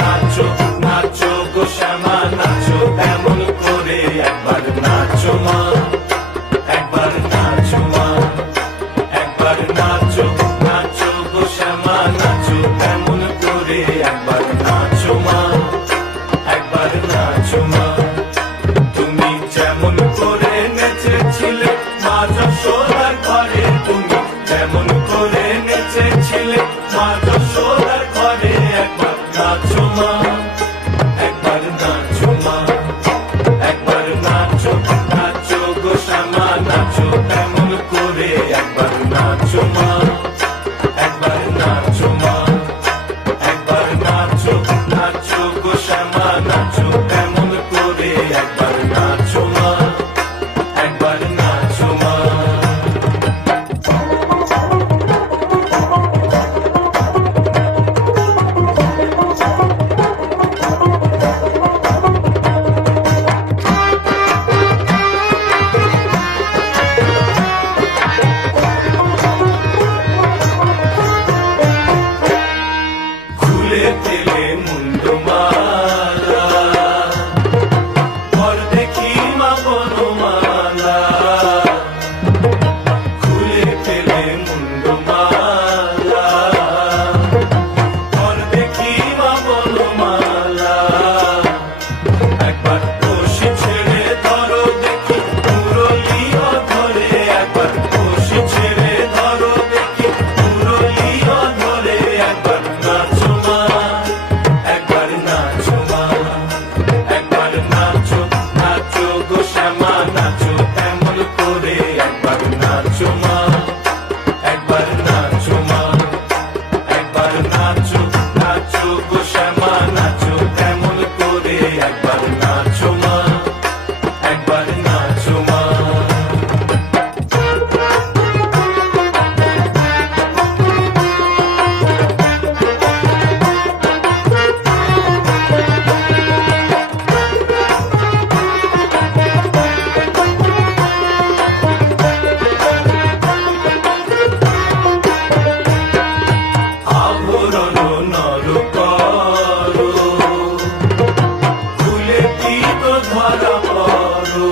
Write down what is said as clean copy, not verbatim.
নাচো নাচো গো শ্যামা নাচো এমন করে একবার নাচো মা, একবার নাচো মা, একবার নাচো নাচো গো শ্যামা নাচো এমন করে একবার নাচো মা, একবার নাচো মা। তুমি যেমন করে নেচেছিলে মা যশোদার ঘরে, তুমি যেমন করে নেচেছিলে মা যশোদার ঘরে, একবার নাচো মা, একবার নাচো মা, একবার নাচো নাচো গো শ্যামা নাচো এমন করে একবার নাচো মা, একবার নাচো মা, একবার নাচো নাচো গো শ্যামা নাচো এমন করে একবার নাচো মা, একবার নাচো মা। খুলে দিলে মুন্ডমালা, ঘর দেখি মা বনমালা, খুলে দিলে মুন্ডমালা, ঘর দেখি মা বনমালা। একবার বসে ছেড়ে ধরো দেখি মুরলিও ধরে, একবার বসে ছেড়ে ধরো দেখি মুরলিও ধরে, একবার নাচো মা, একবার নাচো মা, একবার নাচো নাচো গো শ্যামা নাচো এমন করে একবার নাচো মা, একবার নাচো মা, একবার নাচো নাচো গো শ্যামা নাচো এমন করে একবার নাচো মা, একবার নাচো মা। আভরণ নর করো, খুলে দিত ধরা পড়ো,